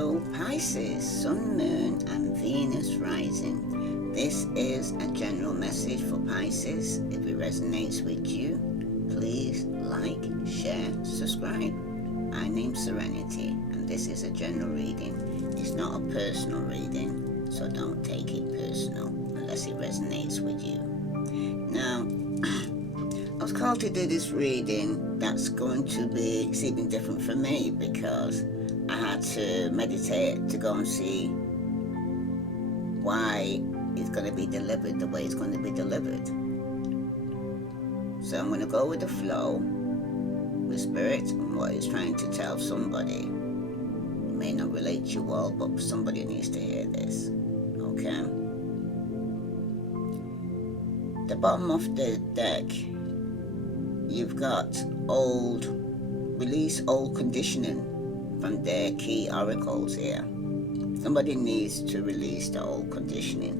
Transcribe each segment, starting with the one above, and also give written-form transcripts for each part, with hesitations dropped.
Hello Pisces, Sun, Moon and Venus rising. This is a general message for Pisces. If it resonates with you, please like, share, subscribe. My name's Serenity and this is a general reading. It's not a personal reading, so don't take it personal unless it resonates with you. Now, I was called to do this reading that's going to be even different for me because I had to meditate to go and see why it's going to be delivered the way it's going to be delivered. So I'm going to go with the flow, with spirit, and what it's trying to tell somebody. It may not relate to you all, but somebody needs to hear this. Okay? The bottom of the deck, you've got release old conditioning from their key oracles here. Somebody needs to release the old conditioning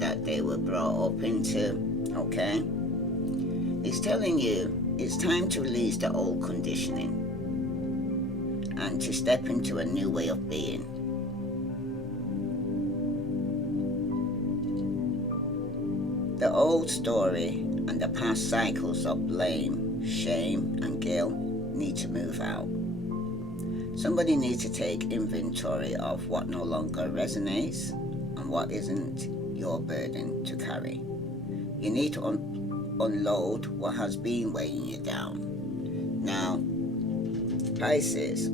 that they were brought up into. Okay? It's telling you it's time to release the old conditioning and to step into a new way of being. The old story and the past cycles of blame, shame and guilt need to move out. Somebody needs to take inventory of what no longer resonates and what isn't your burden to carry. You need to unload what has been weighing you down. Now, Pisces,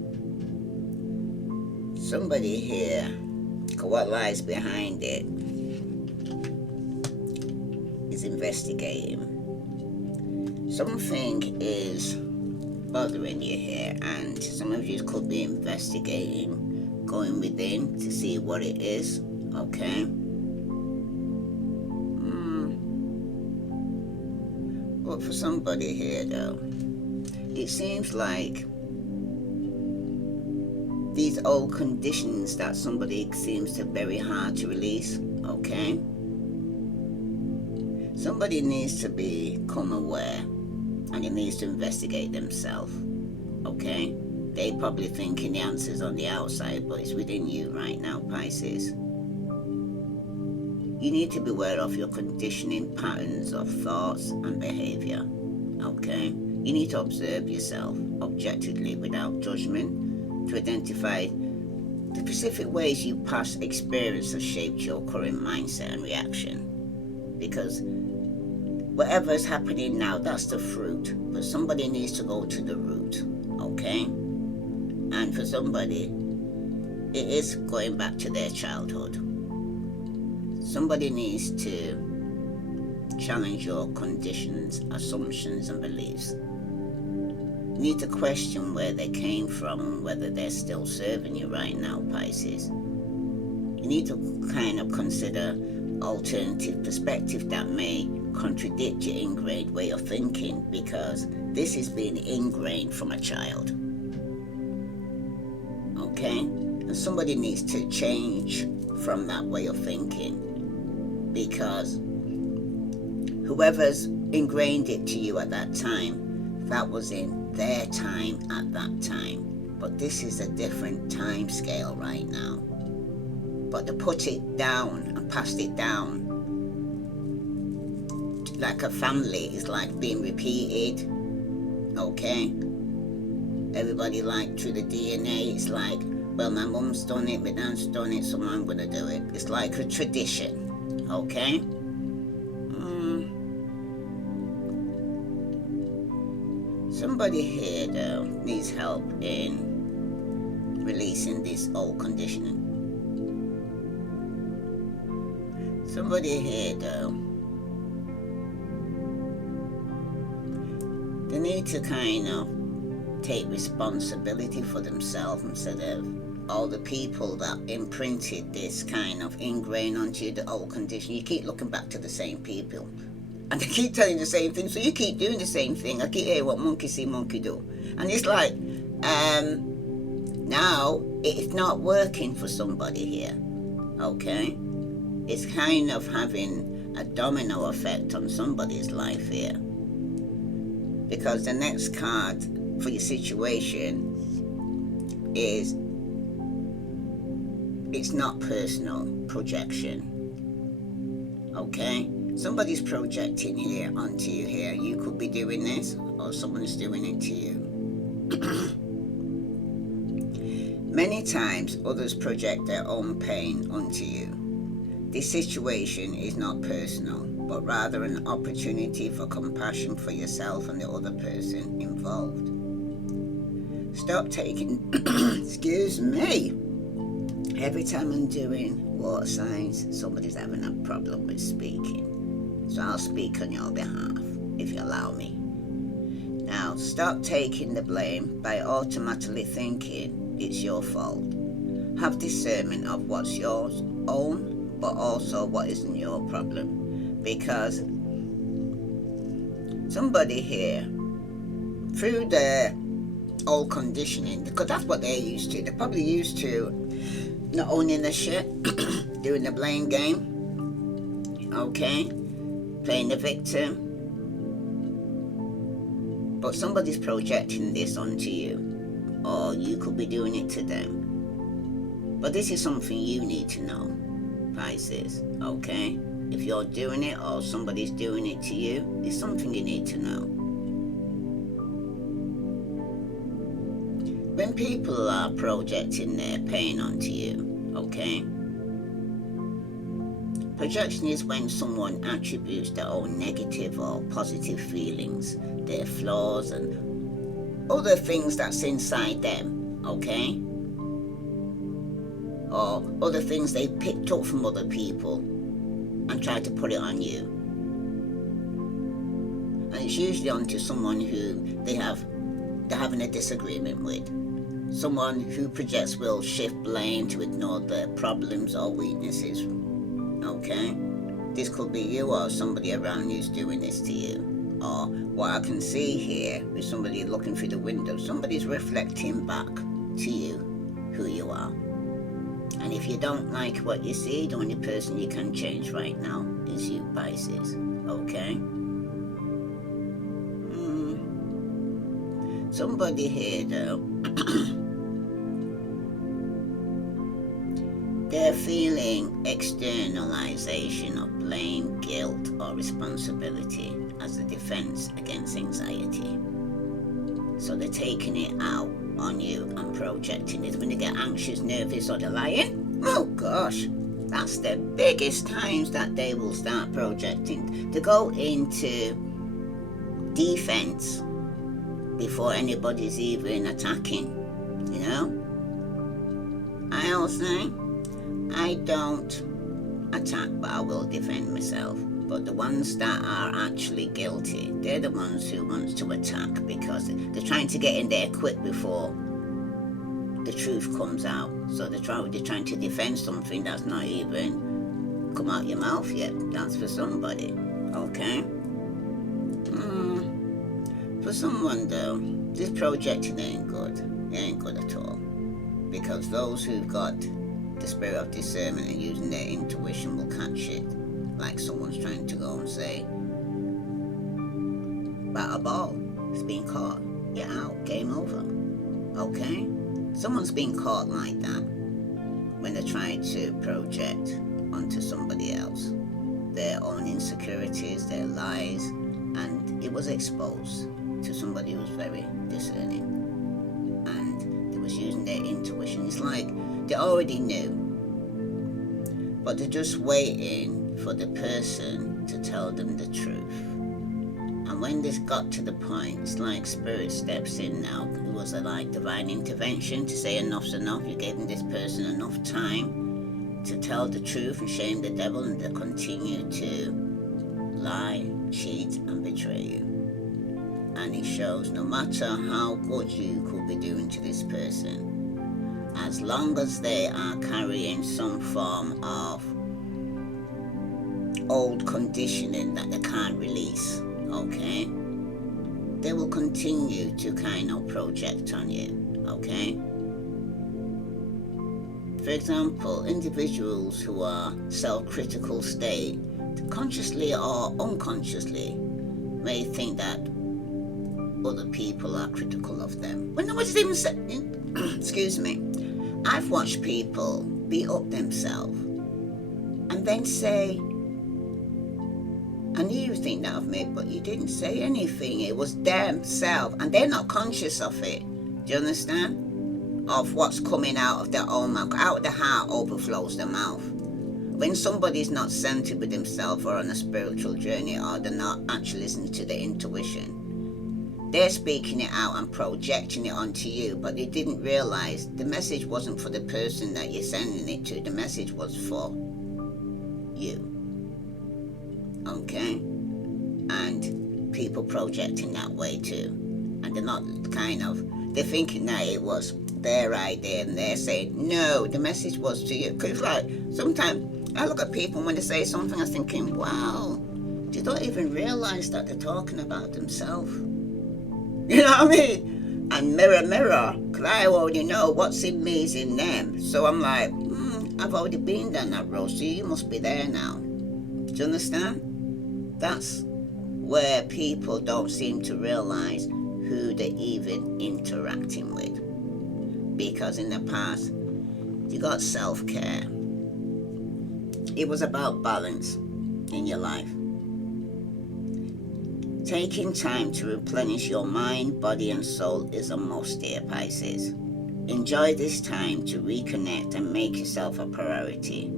somebody here, what lies behind it is investigating. Something is bothering you here, and some of you could be investigating, going within to see what it is. Okay? But for somebody here though, it seems like these old conditions that somebody seems to very hard to release. Okay? Somebody needs to become aware and it needs to investigate themselves. Okay? They probably thinking the answer's on the outside, but it's within you right now, Pisces. You need to be aware of your conditioning patterns of thoughts and behavior. Okay? You need to observe yourself objectively without judgment to identify the specific ways your past experience has shaped your current mindset and reaction. Because whatever's happening now, that's the fruit. But somebody needs to go to the root, okay? And for somebody, it is going back to their childhood. Somebody needs to challenge your conditions, assumptions, and beliefs. You need to question where they came from and whether they're still serving you right now, Pisces. You need to kind of consider alternative perspective that may contradict your ingrained way of thinking, because this is being ingrained from a child. Okay? And somebody needs to change from that way of thinking, because whoever's ingrained it to you at that time, that was in their time at that time. But this is a different time scale right now. But to put it down and pass it down like a family is like being repeated. Okay? Everybody like through the DNA, it's like, well, my mum's done it, my dad's done it, so I'm gonna do it. It's like a tradition. Okay? Somebody here though needs help in releasing this old conditioning. Somebody here though, they need to kind of take responsibility for themselves instead of all the people that imprinted this kind of ingrained onto you, the old condition. You keep looking back to the same people and they keep telling you the same thing, so you keep doing the same thing. I keep hearing what monkey see, monkey do. And it's like, now it's not working for somebody here. Okay? It's kind of having a domino effect on somebody's life here. Because the next card for your situation is it's not personal projection. Okay? Somebody's projecting here onto you here. You could be doing this, or someone's doing it to you. Many times others project their own pain onto you. This situation is not personal, but rather an opportunity for compassion for yourself and the other person involved. Stop taking, excuse me, every time I'm doing water signs, somebody's having a problem with speaking. So I'll speak on your behalf, if you allow me. Now, stop taking the blame by automatically thinking it's your fault. Have discernment of what's yours own, but also what isn't your problem. Because somebody here, through their old conditioning, because that's what they're used to. They're probably used to not owning the shit, doing the blame game, okay, playing the victim. But somebody's projecting this onto you, or you could be doing it to them. But this is something you need to know, Pisces, okay? If you're doing it or somebody's doing it to you, it's something you need to know. When people are projecting their pain onto you, okay? Projection is when someone attributes their own negative or positive feelings, their flaws and other things that's inside them, okay? Or other things they picked up from other people and try to put it on you. And it's usually onto someone who they're having a disagreement with. Someone who projects will shift blame to ignore their problems or weaknesses. Okay? This could be you or somebody around you's doing this to you. Or what I can see here with somebody looking through the window, somebody's reflecting back to you who you are. And if you don't like what you see, the only person you can change right now is you, Pisces. Okay? Somebody here, though, they're feeling externalization of blame, guilt, or responsibility as a defense against anxiety. So they're taking it out on you and projecting it. When they get anxious, nervous, or they're lying, oh gosh, that's the biggest times that they will start projecting. To go into defense before anybody's even attacking, you know? I always say, I don't attack, but I will defend myself. But the ones that are actually guilty, they're the ones who want to attack because they're trying to get in there quick before the truth comes out. So they're trying to defend something that's not even come out your mouth yet. That's for somebody, okay? For someone though, this projecting ain't good. It ain't good at all. Because those who've got the spirit of discernment and using their intuition will catch it. Like someone's trying to go and say, bat a ball, it's been caught, you're out, game over. Okay? Someone's been caught like that when they're trying to project onto somebody else their own insecurities, their lies, and it was exposed to somebody who was very discerning. And they was using their intuition. It's like they already knew, but they're just waiting for the person to tell them the truth. And when this got to the point, it's like spirit steps in now. It was like divine intervention to say enough's enough. You gave this person enough time to tell the truth and shame the devil, and they continue to lie, cheat, and betray you. And it shows no matter how good you could be doing to this person, as long as they are carrying some form of old conditioning that they can't release, okay, they will continue to kind of project on you, okay? For example, individuals who are self-critical state, consciously or unconsciously, may think that other people are critical of them when nobody's even said. Excuse me. I've watched people beat up themselves and then say, I knew you think that of me, but you didn't say anything. It was themselves, and they're not conscious of it. Do you understand? Of what's coming out of their own mouth. Out of the heart overflows the mouth. When somebody's not centered with themselves or on a spiritual journey, or they're not actually listening to their intuition, they're speaking it out and projecting it onto you, but they didn't realize the message wasn't for the person that you're sending it to. The message was for you. Okay? And people projecting that way too. And they're not they're thinking that it was their idea, and they're saying, no, the message was to you. Because like, sometimes I look at people when they say something, I'm thinking, wow, they don't even realize that they're talking about themselves. You know what I mean? And mirror, mirror, because I already know what's in me is in them. So I'm like, I've already been down that road, so you must be there now. Do you understand? That's where people don't seem to realize who they're even interacting with. Because in the past, you got self-care. It was about balance in your life. Taking time to replenish your mind, body, and soul is a must, dear Pisces. Enjoy this time to reconnect and make yourself a priority.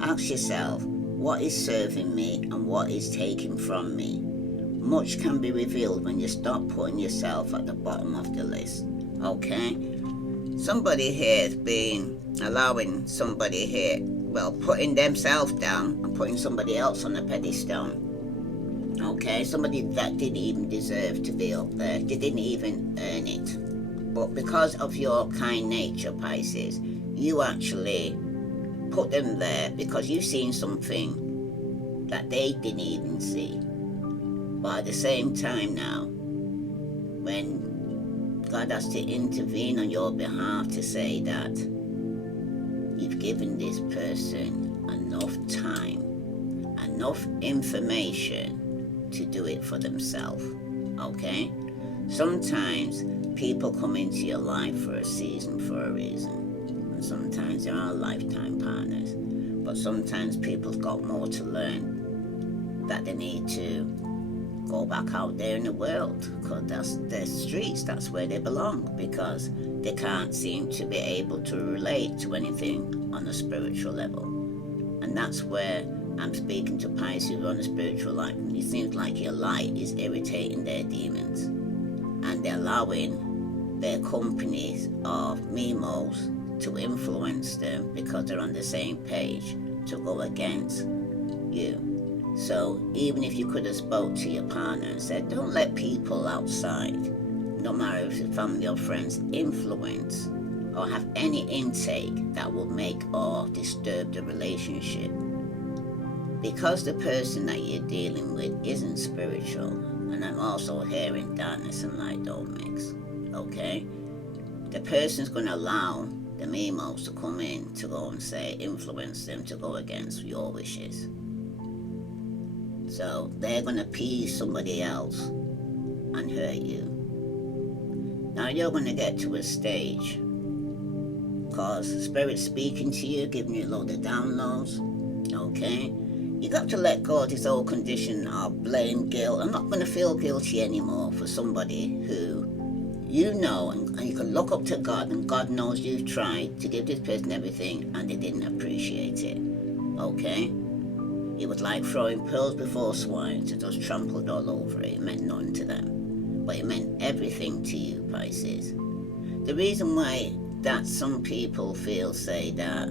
Ask yourself, what is serving me and what is taken from me? Much can be revealed when you stop putting yourself at the bottom of the list. Okay? Somebody here has been allowing somebody here, putting themselves down and putting somebody else on a pedestal. Okay? Somebody that didn't even deserve to be up there. They didn't even earn it. But because of your kind nature, Pisces, you actually put them there because you've seen something that they didn't even see. But at the same time now, when God has to intervene on your behalf to say that you've given this person enough time, enough information to do it for themselves, okay? Sometimes people come into your life for a season for a reason. And sometimes there are lifetime partners. But sometimes people's got more to learn, that they need to go back out there in the world, because that's their streets, that's where they belong, because they can't seem to be able to relate to anything on a spiritual level. And that's where I'm speaking to Pisces on a spiritual life. It seems like your light is irritating their demons, and they're allowing their companies of Mimos to influence them because they're on the same page to go against you. So even if you could have spoke to your partner and said, don't let people outside, no matter if it's family or friends, influence or have any intake that will make or disturb the relationship. Because the person that you're dealing with isn't spiritual, and I'm also hearing darkness and light don't mix, okay? The person's going to allow the Mimos to come in to go and say, influence them to go against your wishes. So they're going to appease somebody else and hurt you. Now you're going to get to a stage, because Spirit's speaking to you, giving you a load of downloads, okay? You got to let go of this whole condition of blame, guilt. I'm not going to feel guilty anymore for somebody who you know, and you can look up to God, and God knows you've tried to give this person everything and they didn't appreciate it, okay? It was like throwing pearls before swine, so just trampled all over it. It meant nothing to them, but it meant everything to you, Pisces. The reason why that some people say that,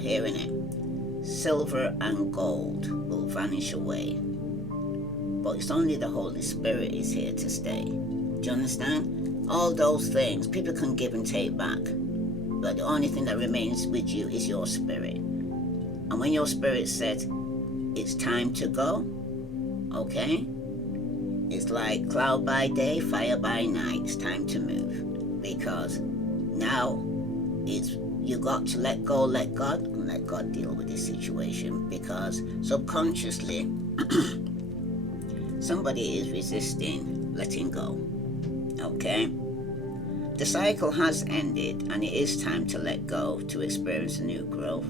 hearing it, silver and gold will vanish away, but it's only the Holy Spirit is here to stay. Do you understand? All those things, people can give and take back, but the only thing that remains with you is your spirit. And when your spirit says it's time to go, okay? It's like cloud by day, fire by night. It's time to move, because now you got to let go, let God, and let God deal with this situation, because subconsciously somebody is resisting letting go, okay? The cycle has ended and it is time to let go to experience a new growth.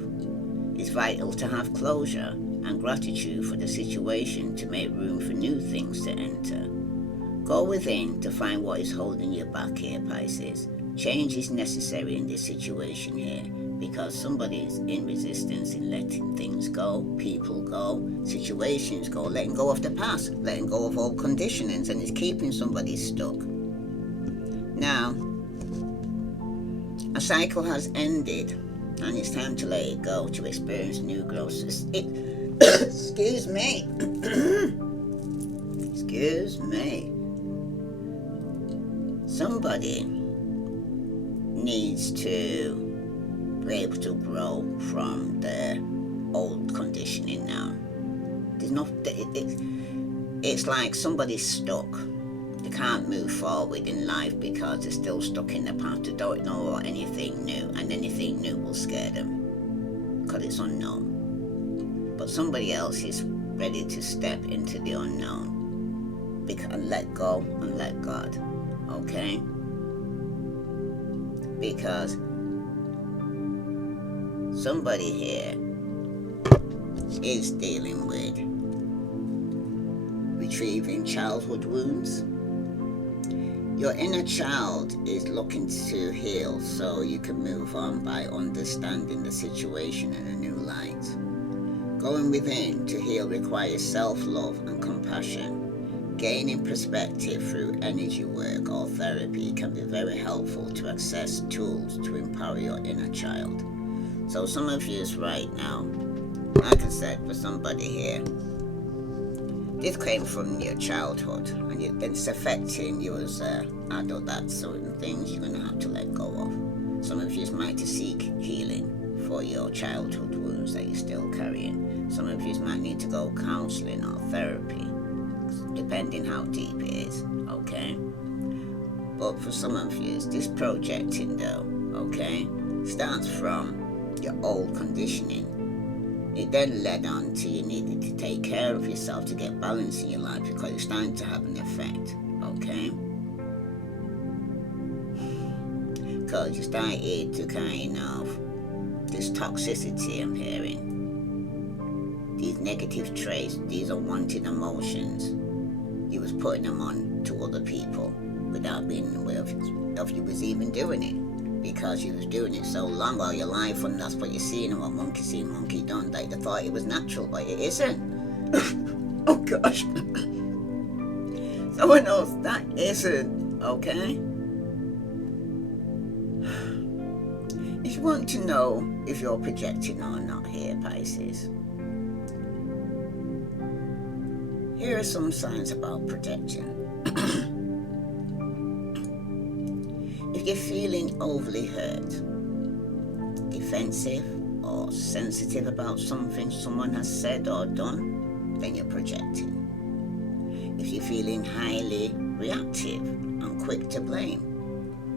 It's vital to have closure and gratitude for the situation to make room for new things to enter. Go within to find what is holding you back here, Pisces. Change is necessary in this situation here because somebody is in resistance in letting things go, people go, situations go, letting go of the past, letting go of old conditionings, and it's keeping somebody stuck. Now, a cycle has ended and it's time to let it go to experience new growth. Excuse me. Excuse me. Somebody needs to be able to grow from the old conditioning now. It's like somebody's stuck. They can't move forward in life because they're still stuck in the past. They don't know anything new, and anything new will scare them because it's unknown. But somebody else is ready to step into the unknown and let go and let God. Okay? Because somebody here is dealing with retrieving childhood wounds. Your inner child is looking to heal so you can move on by understanding the situation in a new light. Going within to heal requires self-love and compassion. Gaining perspective through energy work or therapy can be very helpful to access tools to empower your inner child. So some of you right now, like I said, for somebody here, this came from your childhood and it's affecting you as an adult. That certain things you're going to have to let go of. Some of you might seek healing for your childhood wounds that you're still carrying. Some of you might need to go counseling or therapy, depending how deep it is, okay? But for some of you, this projecting though, okay, starts from your old conditioning. It then led on to you needed to take care of yourself to get balance in your life because it's starting to have an effect, okay? Because you started to kind of, this toxicity I'm hearing, these negative traits, these unwanted emotions, you was putting them on to other people without being aware of you was even doing it. Because you was doing it so long all your life, and that's what you're seeing, and what monkey see, monkey done. Like they thought it was natural, but it isn't. Oh gosh. Someone knows that isn't, okay? If you want to know if you're projecting or not here, Pisces, here are some signs about projecting. If you're feeling overly hurt, defensive, or sensitive about something someone has said or done, then you're projecting. If you're feeling highly reactive and quick to blame,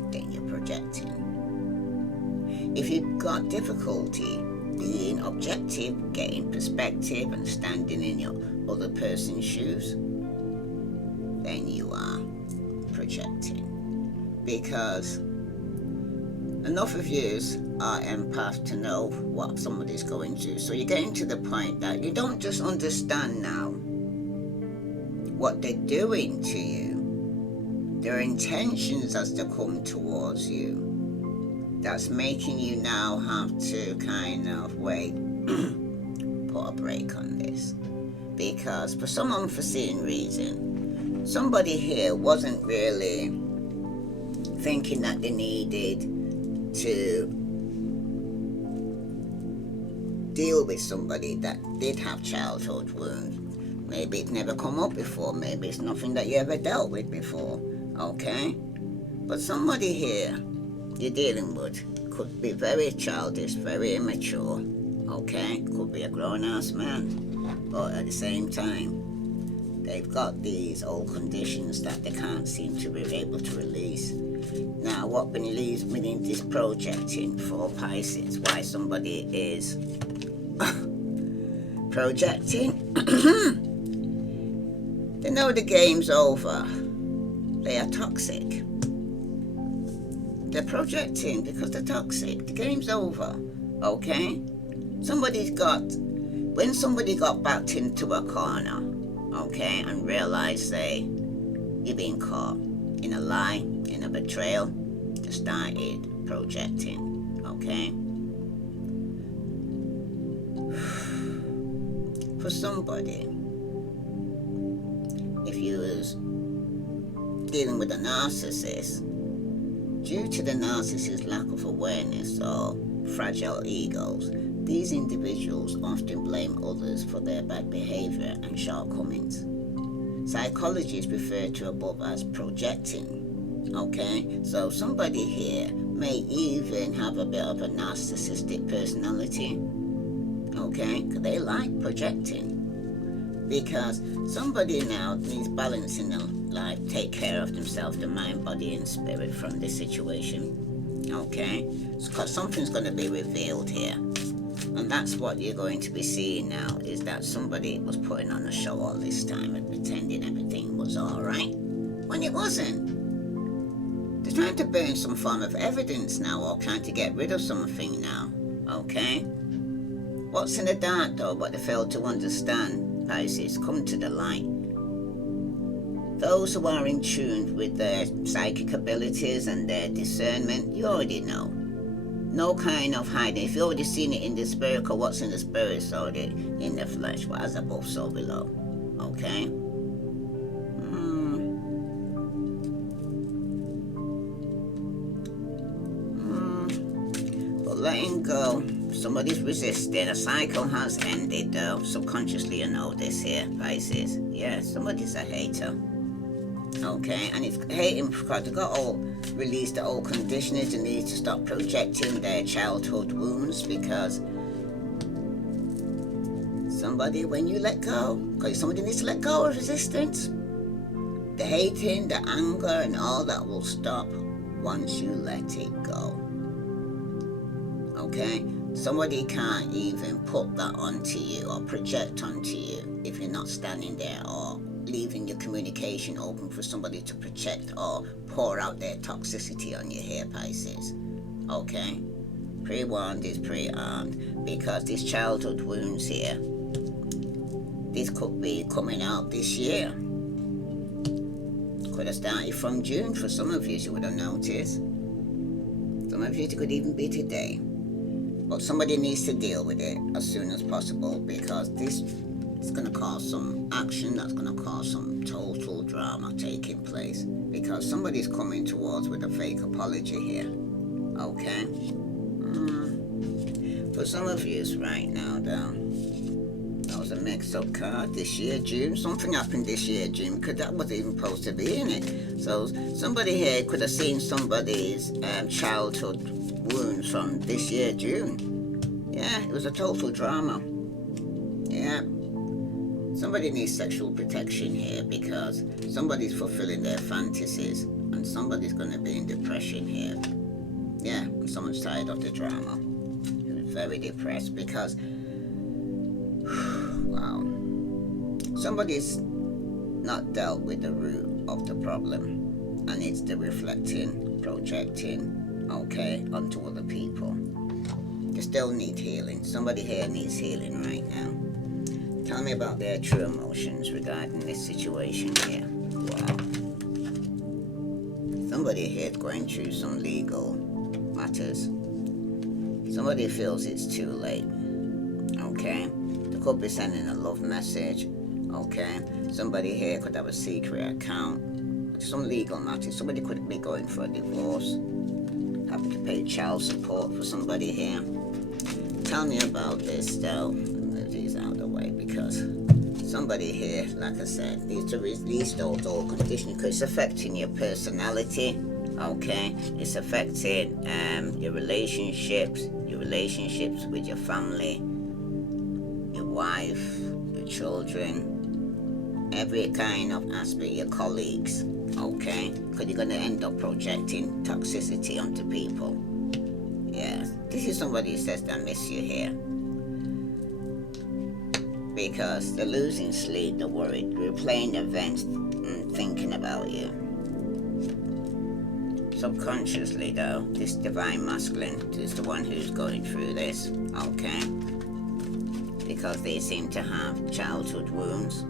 then you're projecting. If you've got difficulty being objective, getting perspective, and standing in your other person's shoes, then you are projecting. Because enough of yous are empaths to know what somebody's going through. So you're getting to the point that you don't just understand now what they're doing to you, their intentions as they come towards you. That's making you now have to kind of wait, put a break on this. Because for some unforeseen reason, somebody here wasn't really thinking that they needed to deal with somebody that did have childhood wounds. Maybe it's never come up before, maybe it's nothing that you ever dealt with before, okay? But somebody here you're dealing with could be very childish, very immature, okay? Could be a grown-ass man, but at the same time, they've got these old conditions that they can't seem to be able to release. Now, what leaves within this projecting for Pisces, why somebody is projecting, they know the game's over. They are toxic. They're projecting because they're toxic. The game's over. Okay? When somebody got backed into a corner, okay, and realized you're being caught in a lie, in a betrayal, they started projecting. Okay? For somebody, if you was dealing with a narcissist, due to the narcissist's lack of awareness or fragile egos, these individuals often blame others for their bad behavior and shortcomings. Psychologists refer to above as projecting. Okay, so somebody here may even have a bit of a narcissistic personality. Okay, because they like projecting. Because somebody now needs balance in their life, take care of themselves, the mind, body, and spirit from this situation. Okay, because something's going to be revealed here. And that's what you're going to be seeing now, is that somebody was putting on a show all this time and pretending everything was all right when it wasn't. They're trying to burn some form of evidence now, or trying to get rid of something now. Okay? What's in the dark, though, what they fail to understand, Pisces, come to the light. Those who are in tune with their psychic abilities and their discernment, you already know. No kind of hiding. If you've already seen it in the spirit, or what's in the spirit is already in the flesh. What as above, so below. Okay? But letting go. Somebody's resisting. A cycle has ended, though. Subconsciously, you know this here, Pisces. Yeah, somebody's a hater. Okay, and it's hating because they got all released the old conditioners and need to stop projecting their childhood wounds, because somebody, when you let go, because somebody needs to let go of resistance, the hating, the anger, and all that will stop once you let it go. Okay? Somebody can't even put that onto you or project onto you if you're not standing there or leaving your communication open for somebody to project or pour out their toxicity on you here, Pisces. Okay? Pre-warned is pre-armed, because these childhood wounds here, this could be coming out this year. Could have started from June for some of you, you would have noticed. Some of you, it could even be today. But somebody needs to deal with it as soon as possible, because this is going to cause some action that's going to cause some total drama taking place, because somebody's coming towards with a fake apology here. Okay? For some of you right now, though, that was a mix-up card this year, June. Something happened this year, June, because that wasn't even supposed to be in it. So somebody here could have seen somebody's childhood wounds from this year, June. Yeah, it was a total drama. Yeah. Somebody needs sexual protection here, because somebody's fulfilling their fantasies, and somebody's going to be in depression here. Yeah, and someone's tired of the drama. Very depressed because, wow, somebody's not dealt with the root of the problem, and it's the reflecting, projecting, okay, onto other people. They still need healing. Somebody here needs healing right now. Tell me about their true emotions regarding this situation here. Wow. Somebody here is going through some legal matters. Somebody feels it's too late. Okay? They could be sending a love message. Okay? Somebody here could have a secret account. Some legal matters. Somebody could be going for a divorce. Having to pay child support for somebody here. Tell me about this, though. Move these out of the way, because somebody here, like I said, needs to release those old conditioning, because it's affecting your personality. Okay? It's affecting your relationships with your family, your wife, your children, every kind of aspect, your colleagues. Okay? Because you're going to end up projecting toxicity onto people. Yes. This is somebody who says they miss you here. Because they're losing sleep, they're worried, replaying events and thinking about you. Subconsciously though, this divine masculine is the one who's going through this, okay? Because they seem to have childhood wounds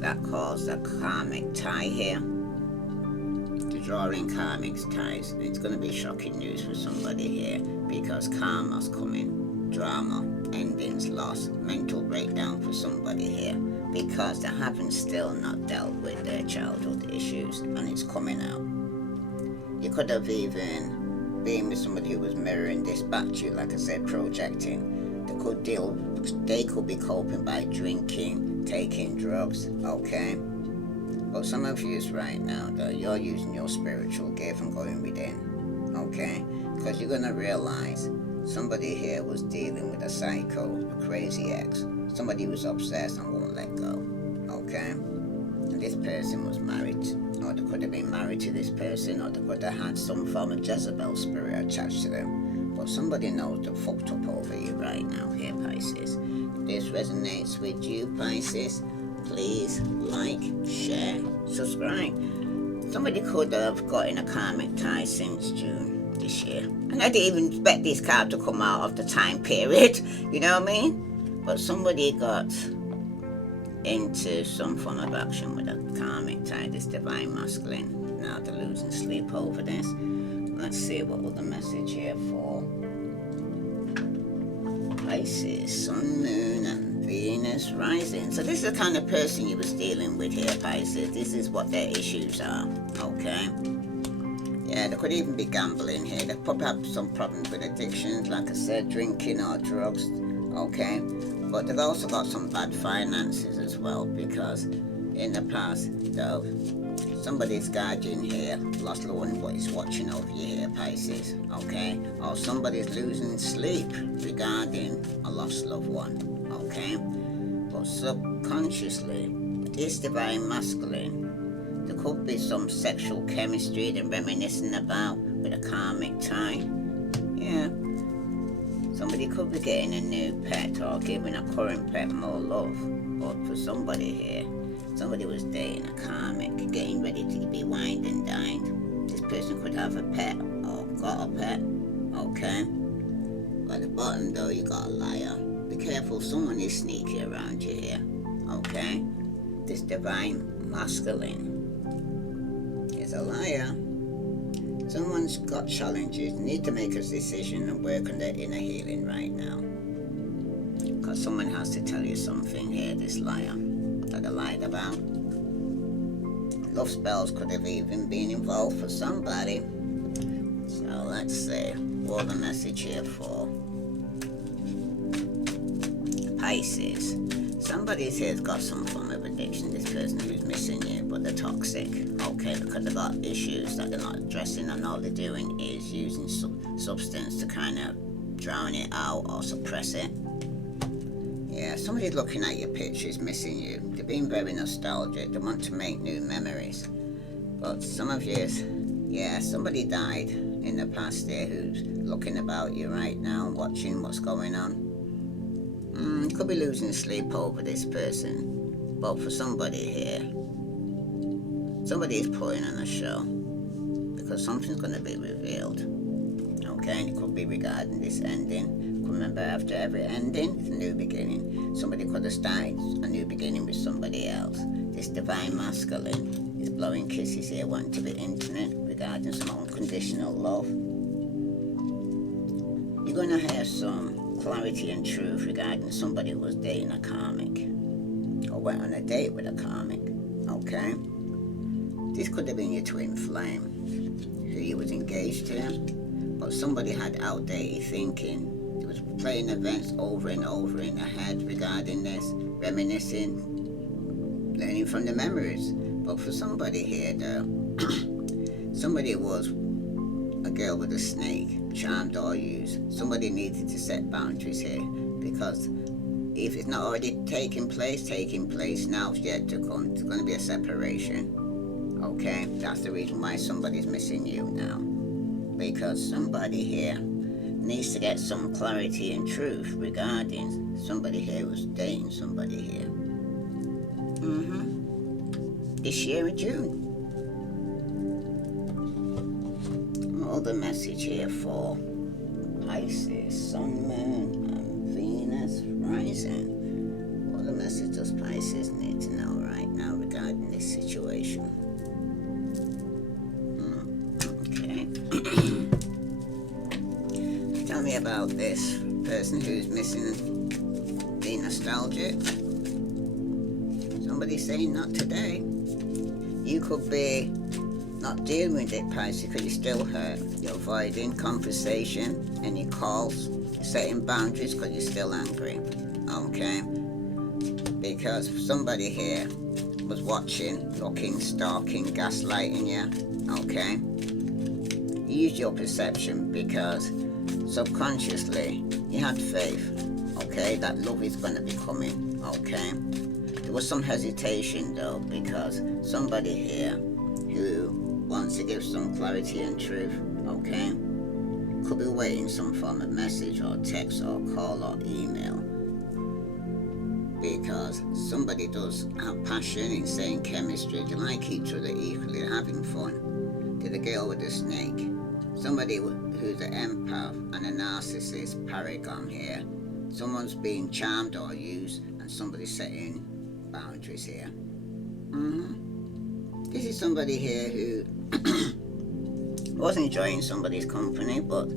that cause a karmic tie here. The drawing karmic ties. It's going to be shocking news for somebody here because karma's coming. Drama, endings, loss, mental breakdown for somebody here because they haven't still not dealt with their childhood issues and it's coming out. You could have even been with somebody who was mirroring this back to you, like I said, projecting. They could be coping by drinking, taking drugs, okay? But some of you right now, though, you're using your spiritual gift and going within, okay? Because you're going to realize somebody here was dealing with a psycho, a crazy ex. Somebody who was obsessed and won't let go, okay? And this person was married, or they could have been married to this person, or they could have had some form of Jezebel spirit attached to them. But somebody knows they're fucked up over you right now here, Pisces. If this resonates with you, Pisces, please like, share, subscribe. Somebody could have gotten a karmic tie since June this year. And I didn't even expect this card to come out of the time period, you know what I mean? But somebody got into some form of action with a karmic tie, this divine masculine. Now they're losing sleep over this. Let's see what was the message here for Pisces, Sun, Moon, and Venus rising. So this is the kind of person you was dealing with here, Pisces. This is what their issues are, okay? Yeah, they could even be gambling here. They probably have some problems with addictions, like I said, drinking or drugs, okay? But they've also got some bad finances as well because in the past, though, somebody's guardian here lost loved one but is watching over you here, Pisces, okay? Or somebody's losing sleep regarding a lost loved one, okay? But subconsciously, this divine masculine, there could be some sexual chemistry they're reminiscing about with a karmic tie. Yeah. Somebody could be getting a new pet or giving a current pet more love. But for somebody here, somebody was dating a karmic, getting ready to be wined and dined. This person could have a pet or got a pet, okay? But at the bottom though, you got a liar. Be careful, someone is sneaky around you here, okay? This divine masculine is a liar. Someone's got challenges, need to make a decision and work on their inner healing right now. Because someone has to tell you something here, this liar, that they lied about. Love spells could have even been involved for somebody. So let's see, what the message here for Pisces. Somebody's here's got some form of addiction, this person who's missing you, but they're toxic, okay, because they've got issues that they're not addressing and all they're doing is using substance to kind of drown it out or suppress it. Yeah, somebody's looking at your pictures, missing you. They're being very nostalgic, they want to make new memories. But some of you, yeah, somebody died in the past there who's looking about you right now, watching what's going on. Could be losing sleep over this person, but for somebody here, somebody is putting on a show because something's going to be revealed, okay? And it could be regarding this ending. Remember, after every ending, it's a new beginning. Somebody could have started a new beginning with somebody else. This divine masculine is blowing kisses here, wanting to be intimate regarding some unconditional love. You're going to have some clarity and truth regarding somebody who was dating a karmic or went on a date with a karmic, okay? This could have been your twin flame who you was engaged to, but somebody had outdated thinking. It was playing events over and over in their head regarding this, reminiscing, learning from the memories. But for somebody here though, somebody was a girl with a snake, charmed or used. Somebody needed to set boundaries here because if it's not already taking place now, it's yet to come. It's going to be a separation, okay? That's the reason why somebody's missing you now, because somebody here needs to get some clarity and truth regarding somebody here who's dating somebody here. This year in June. the message here for Pisces, Sun, Moon, and Venus rising. What the message does Pisces need to know right now regarding this situation? Okay. Tell me about this person who's missing, being nostalgic. Somebody saying not today. You could be not dealing with it, Pisces, because you're still hurt. You're avoiding conversation, any calls, setting boundaries because you're still angry. Okay? Because somebody here was watching, looking, stalking, gaslighting you. Okay? Use your perception because subconsciously you had faith. Okay? That love is going to be coming. Okay? There was some hesitation though, because somebody here who wants to give some clarity and truth, okay, could be waiting some form of message or text or call or email, because somebody does have passion, insane chemistry, they like each other equally, having fun. To the girl with the snake, somebody who's an empath and a narcissist paragon here, someone's being charmed or used and somebody's setting boundaries here. This is somebody here who was enjoying somebody's company, but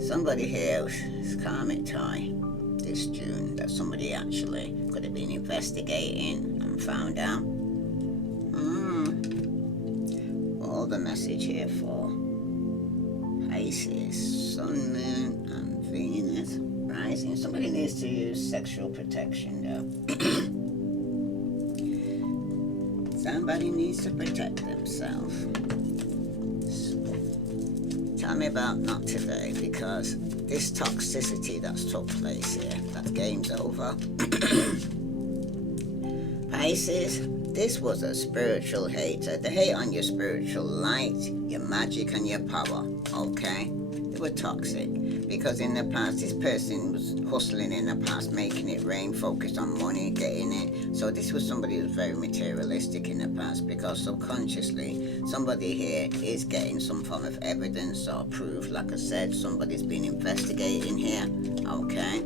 somebody here was karmic tie this June that somebody actually could have been investigating and found out. All the message here for Pisces, Sun, Moon, and Venus rising. Somebody needs to use sexual protection though. Somebody needs to protect themselves. Tell me about not today, because this toxicity that's took place here, that game's over. Pisces, this was a spiritual hater. They hate on your spiritual light, your magic, and your power, okay? They were toxic because in the past this person was hustling in the past, making it rain, focused on money, getting it. So this was somebody who was very materialistic in the past, because subconsciously somebody here is getting some form of evidence or proof. Like I said, somebody's been investigating here, okay?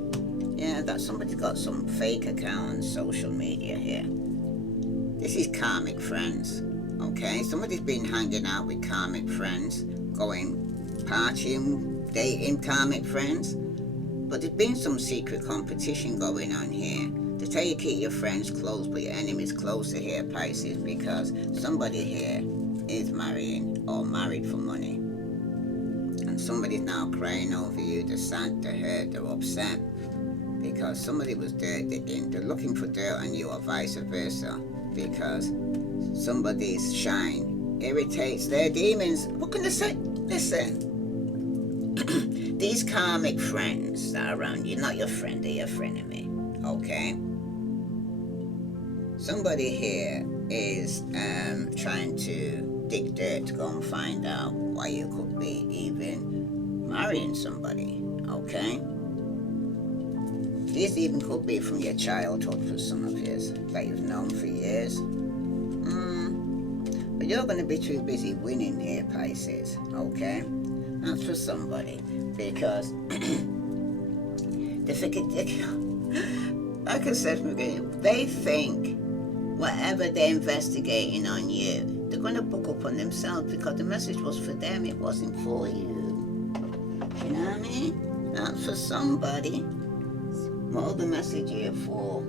Yeah, that somebody's got some fake account on social media here. This is karmic friends, okay? Somebody's been hanging out with karmic friends, going partying, dating karmic friends, but there's been some secret competition going on here. They tell you keep your friends close but your enemies closer here, Pisces, because somebody here is marrying or married for money, and somebody's now crying over you. They're sad, they're hurt, they're upset because somebody was dirt digging. They're looking for dirt on you or vice versa, because somebody's shine irritates their demons. What can they say? Listen, these karmic friends that are around you, not your friend, they're your frenemy, okay? Somebody here is trying to dig dirt to go and find out why you could be even marrying somebody, okay? This even could be from your childhood for some of you that you've known for years. But you're going to be too busy winning here, Pisces, okay? That's for somebody, because they think, like I said from the beginning, they think whatever they're investigating on you, they're going to book up on themselves, because the message was for them, it wasn't for you. You know what I mean? That's for somebody. What the message here for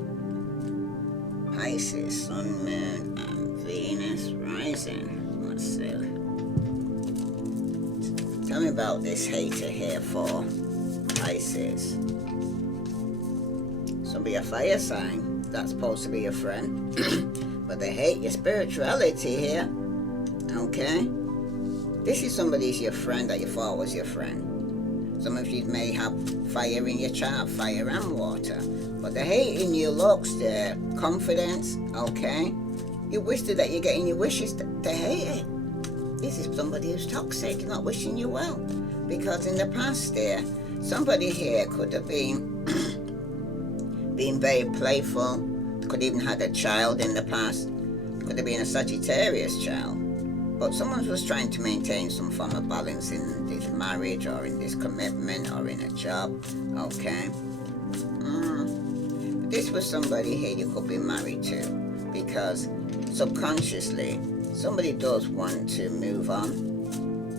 Pisces, Sun, Moon, and Venus rising? Let's see. Tell me about this hater here for Pisces. Somebody a fire sign. That's supposed to be your friend. But they hate your spirituality here. Okay? This is somebody who's your friend that you thought was your friend. Some of you may have fire in your chart, fire and water. But they're hating your looks, their confidence, okay? You wish that you're getting your wishes, they hate it. This is somebody who's toxic, not wishing you well. Because in the past there, somebody here could have been being very playful, could even had a child in the past, could have been a Sagittarius child, But someone was trying to maintain some form of balance in this marriage or in this commitment or in a job. Okay. This was somebody here you could be married to, because subconsciously somebody does want to move on.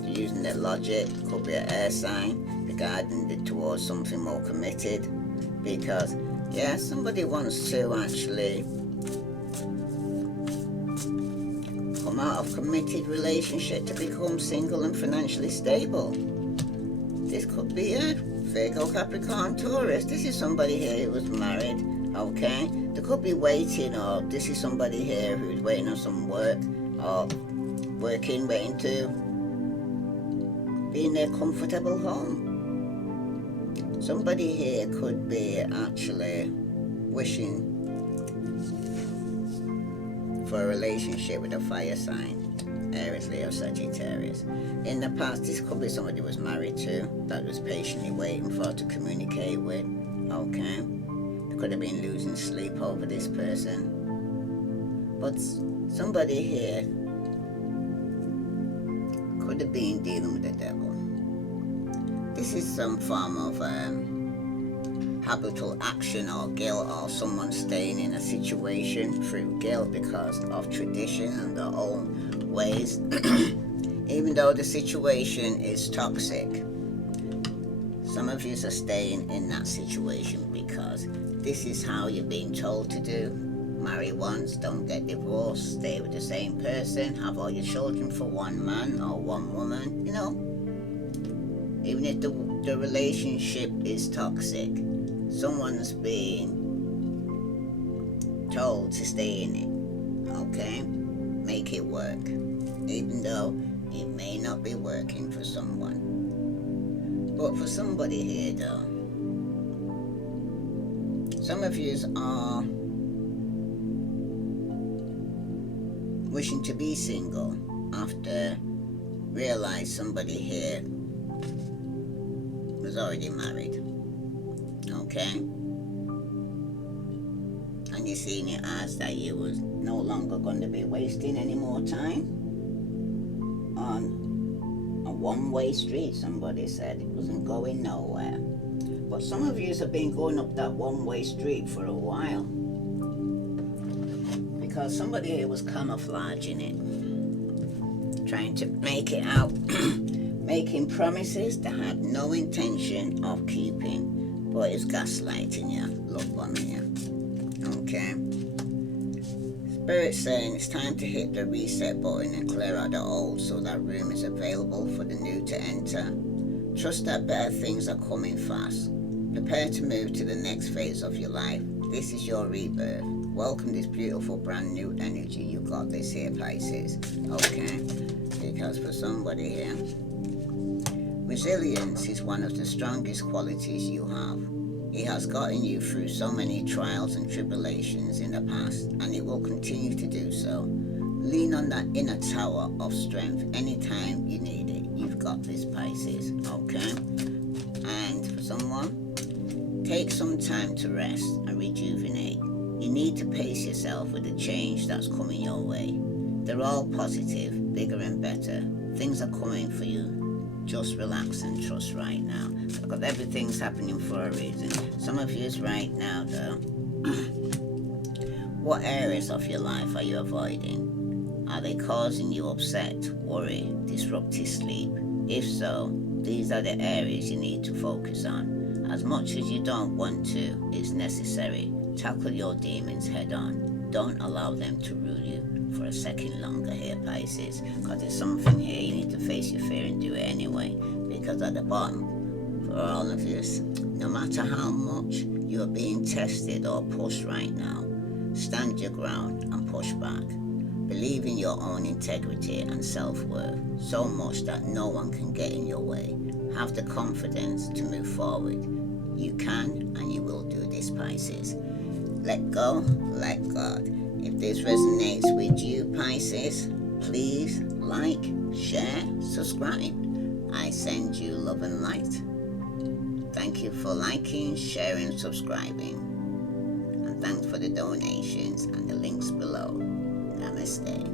Using their logic, could be an air sign regarding it towards something more committed, because yeah, somebody wants to actually come out of committed relationship to become single and financially stable. This could be a Virgo, Capricorn, Taurus. This is somebody here who was married. Okay, they could be waiting, or this is somebody here who's waiting on some work, or waiting to be in their comfortable home. Somebody here could be actually wishing for a relationship with a fire sign, Aries, Leo, Sagittarius. In the past, this could be somebody who was married to, that was patiently waiting for to communicate with. Okay, they could have been losing sleep over this person. But somebody here could have been dealing with the devil. This is some form of habitual action or guilt, or someone staying in a situation through guilt because of tradition and their own ways. Even though the situation is toxic, some of you are staying in that situation because this is how you're being told to do. Marry once, don't get divorced, stay with the same person, have all your children for one man or one woman, you know. Even if the relationship is toxic, someone's being told to stay in it. Okay? Make it work. Even though it may not be working for someone. But for somebody here though, some of you are wishing to be single after realize somebody here was already married. Okay? And you're seeing it as that you was no longer going to be wasting any more time on a one-way street. Somebody said it wasn't going nowhere. But some of you have been going up that one-way street for a while, because somebody here was camouflaging it, trying to make it out, making promises they had no intention of keeping, but it's gaslighting you, love bombing you. Okay? Spirit's saying it's time to hit the reset button and clear out the old so that room is available for the new to enter. Trust that better things are coming fast. Prepare to move to the next phase of your life. This is your rebirth. Welcome this beautiful brand new energy. You got this here, Pisces. Okay? Because for somebody here, resilience is one of the strongest qualities you have. It has gotten you through so many trials and tribulations in the past, and it will continue to do so. Lean on that inner tower of strength anytime you need it. You've got this, Pisces. Okay? And for someone, take some time to rest and rejuvenate. You need to pace yourself with the change that's coming your way. They're all positive, bigger and better. Things are coming for you. Just relax and trust right now, because everything's happening for a reason. Some of you is right now though. What areas of your life are you avoiding? Are they causing you upset, worry, disruptive sleep? If so, these are the areas you need to focus on. As much as you don't want to, it's necessary. Tackle your demons head on. Don't allow them to rule you for a second longer here, Pisces, because there's something here you need to face your fear and do it anyway. Because at the bottom, for all of you, no matter how much you are being tested or pushed right now, stand your ground and push back. Believe in your own integrity and self-worth so much that no one can get in your way. Have the confidence to move forward. You can and you will do this, Pisces. Let go, let God. If this resonates with you, Pisces, please like, share, subscribe. I send you love and light. Thank you for liking, sharing, subscribing. And thanks for the donations and the links below. Namaste.